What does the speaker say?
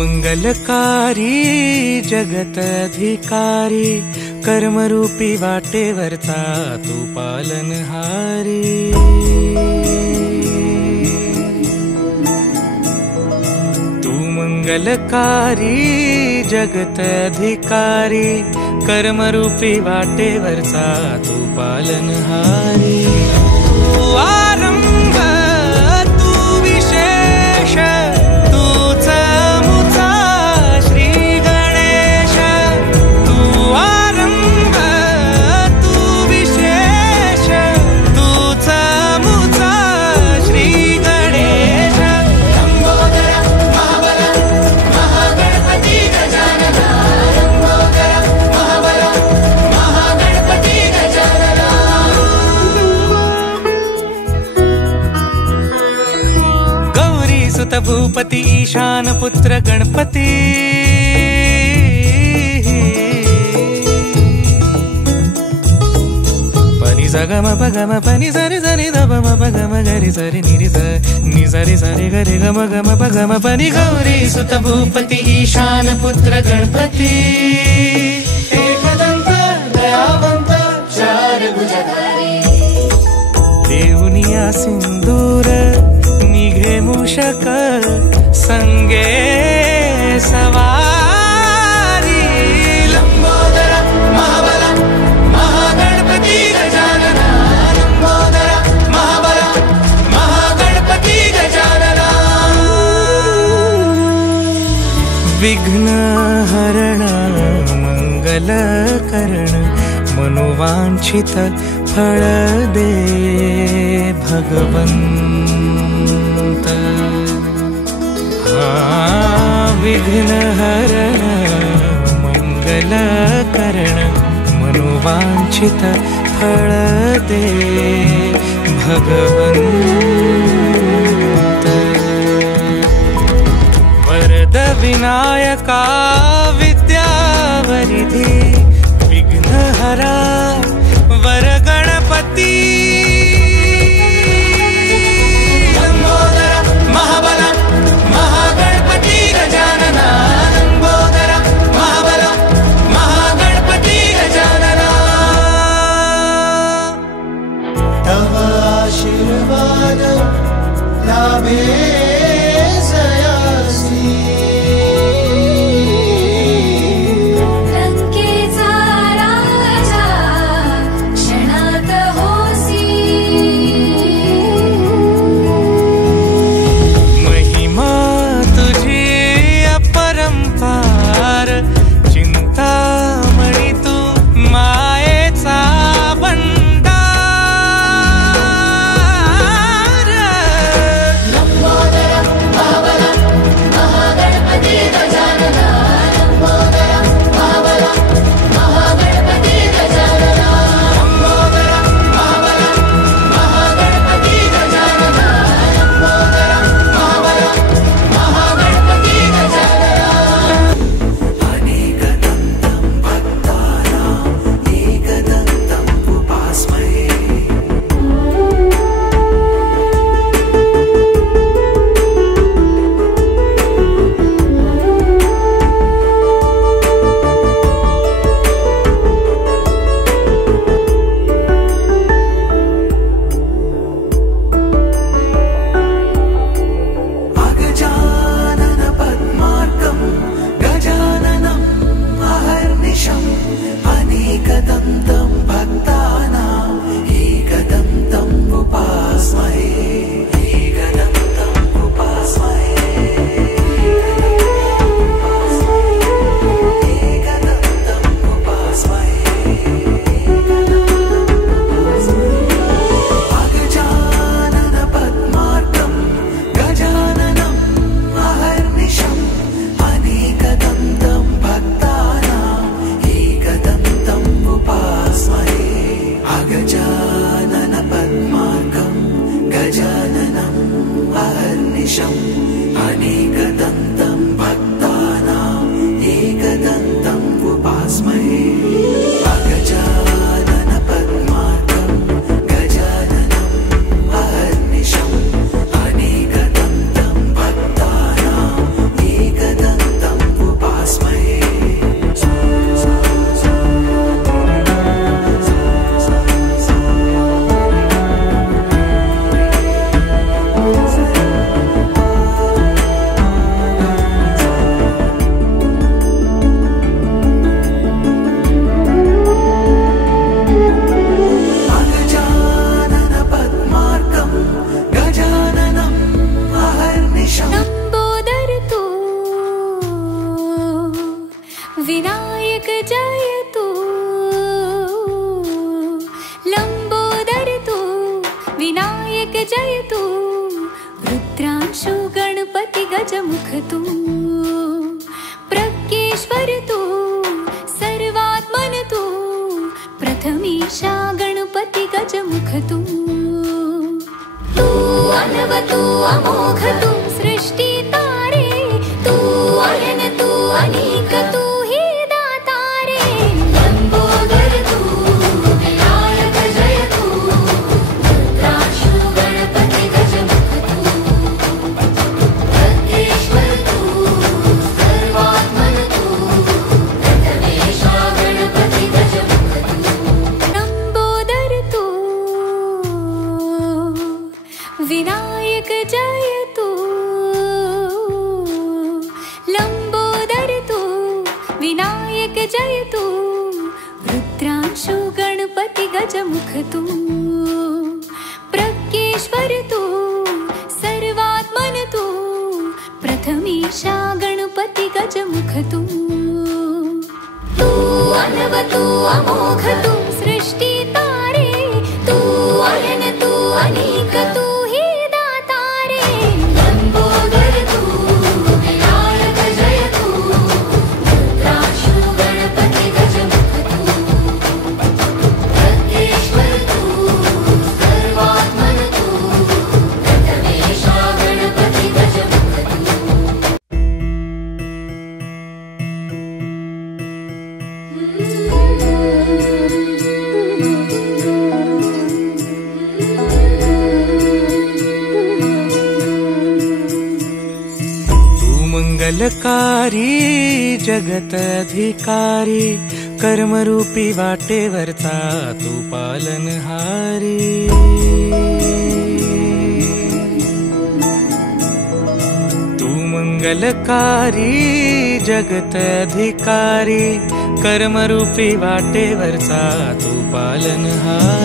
मंगलकारी जगत अधिकारी कर्मरूपी वाटेवरचा तू पालनहारी। तू मंगलकारी जगत अधिकारी कर्मरूपी वाटेवरचा तू पालनहारी। तू आरंभ तू विशेष तूच मुचा श्री गणेश। तू आरंभ तू विशेष तूच मुचा श्री गणेश। लंबोदर महाबल महागणपती गजानना। लंबोदर महाबल महागणपती गजानना। गौरी सुत भूपती ईशान पुत्र गणपती। पनि सगम पगम पनि सरि सरि धम पगम गरि सरि निरि स नि सरि सरि गरि गम गम पगम पनि। गौरी सुत भूपती ईशान पुत्र गणपती। एकदंत दयावंत चार भुजधारी। देऊनिया सिंदूर निघे मूषक संगे सवारी। लंबोदर महाबल महागणपती गजानना। लंबोदर महाबल महागणपती गजानना। विघ्न हरण मंगल करण मनोवांछित फळ दे भगवंत। विघ्न हरण मंगल करण मनोवांछित फळ दे भगवंत। वरद विनायका विद्यावरिधी विघ्नहरा वर गणपती। लंबोदर महाबल महागणपती गजानना। लंबोदर महाबल महागणपती गजानना। तव आशीर्वाद लाभे जयासी। लंकेचा राजा विनायक जय तू, लंबोदर तू, विनायक जय तू, रुद्रांशु गणपति गजमुख तू, प्रज्ञेश्वर तू, सर्वात्मन तू, प्रथमीशा गणपति गजमुख तू, तू अनव तू अमोघ तू, सृष्टि तारे तू, अयन तू अनीक तू ही दातारे, लंबोदर तू, विनायक जय तू, रुद्रांशु गणपति गजमुख तू, प्रज्ञेश्वर तू, सर्वात्मन तू, प्रथमेशा गणपति गजमुख तू, लंबोदर तू, विनायक जय तू, लंबोदर तू, विनायक जय तू, रुद्रांशु गणपति गजमुख तू, प्रज्ञेश्वर तू, सर्वात्मन तू, प्रथमीशा गणपति गजमुख तू, तू अनव तू अमोघ तू, सृष्टि तारे तू, अयन तू अनीक तू ही दातारे, लंबोदर तू, विनायक जय तू, रुद्रांशु गणपति गजमुख तू, प्रज्ञेश्वर तू, सर्वात्मन तू, प्रथमेशा गणपति गजमुख तू। मंगलकारी जगत अधिकारी, कर्मरूपी वाटेवरचा तू पालनहारी, तू मंगलकारी जगत अधिकारी, कर्मरूपी वाटेवरचा तू पालनहारी,